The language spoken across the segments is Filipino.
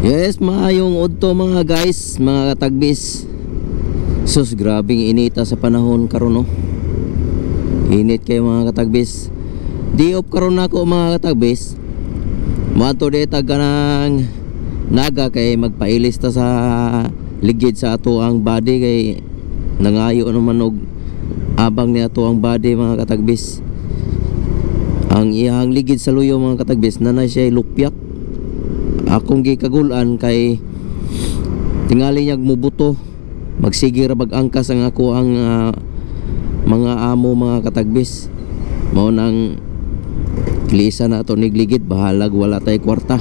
Yes, maayong udto mga guys, mga katagbis. Sus, grabing inita sa panahon karon no. Init kayo mga katagbis. Di off karon nako mga katagbis. Mato de tag kanang naga kay magpailis ta sa ligid sa ato ang body kay nangayo naman og abang ni ato ang body mga katagbis. Ang iyang ligid sa luyo mga katagbis nanay siya lupyak. Akong gikagulan kay tingali niyag mubuto magsige ra mag-angkas ang ako ang mga amo mga katagbis mao nang lisa na to nigligid bahalag wala tay kwarta.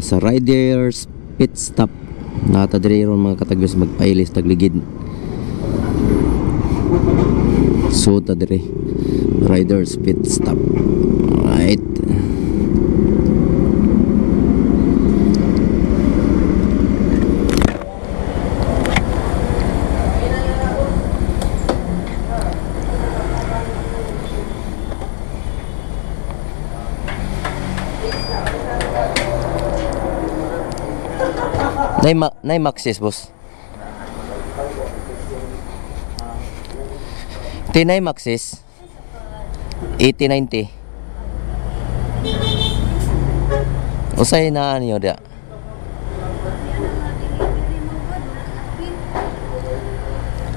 Sa riders pit stop nata dire ron mga katagbis magpailis tagligid so ta dire riders pit stop. Right. Nay Maxis boss. Tinay Maxis 8090. Usay na niyo dia.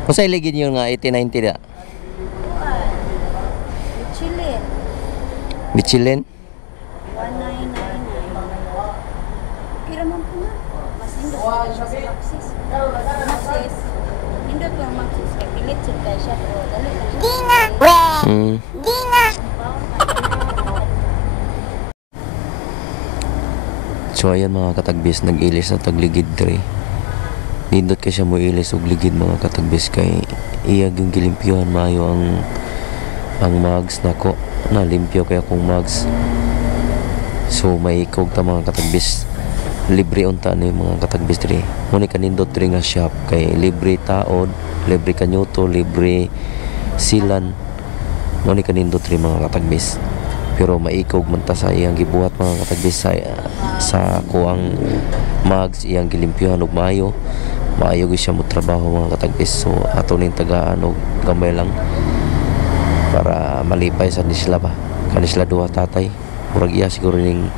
Usay ligid niyo nga 8090 dia. Bichilin. Bichilin? 1999. Kira man po na. Mas indot ko siya sa Maxis. Maxis. Indot ko ang Maxis. Kaya pilit siya kaya siya. Pero dali lang siya. Di nga. So ayan mga katagbis, nag-ilis na tagligid dre. Nindot ka siya mo ilis og ligid mga katagbis kay iyag yung gilimpyohan maayo ang mugs nako. Nalimpyo kaya akong mugs. So may ikog ta mga katagbis. Libre unta ni mga katagbis dre. Muni ka nindot dre nga shop kay libre taod, libre kanyuto, libre silan. Muni ka nindot dre mga katagbis. Pero maikog man ta sa iyang gibuhat mga katagbis sa kuang mugs iyang gilimpyuhan og maayo gyud siya mo trabaho mga katagbis. So ato ning tagaan og gamay lang para malipay sa nisla ba kanisla duha tatay murag iya siguro ning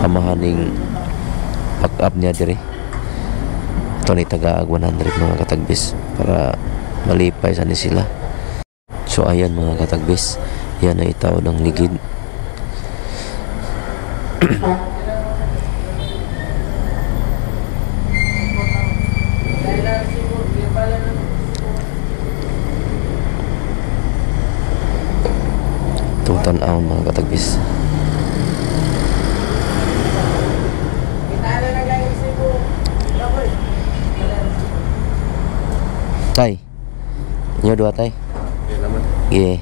amahan ning pack up niya dire. Ato ni tagaag 100 mga katagbis para malipay sa nisila. So ayan mga katagbis, yan ay tawag ng ligid. Tutan ang mga katagbis. Tay, inyo dua tay. Iya.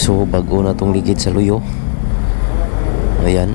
So bago na tong ligid sa luyo. Ayan.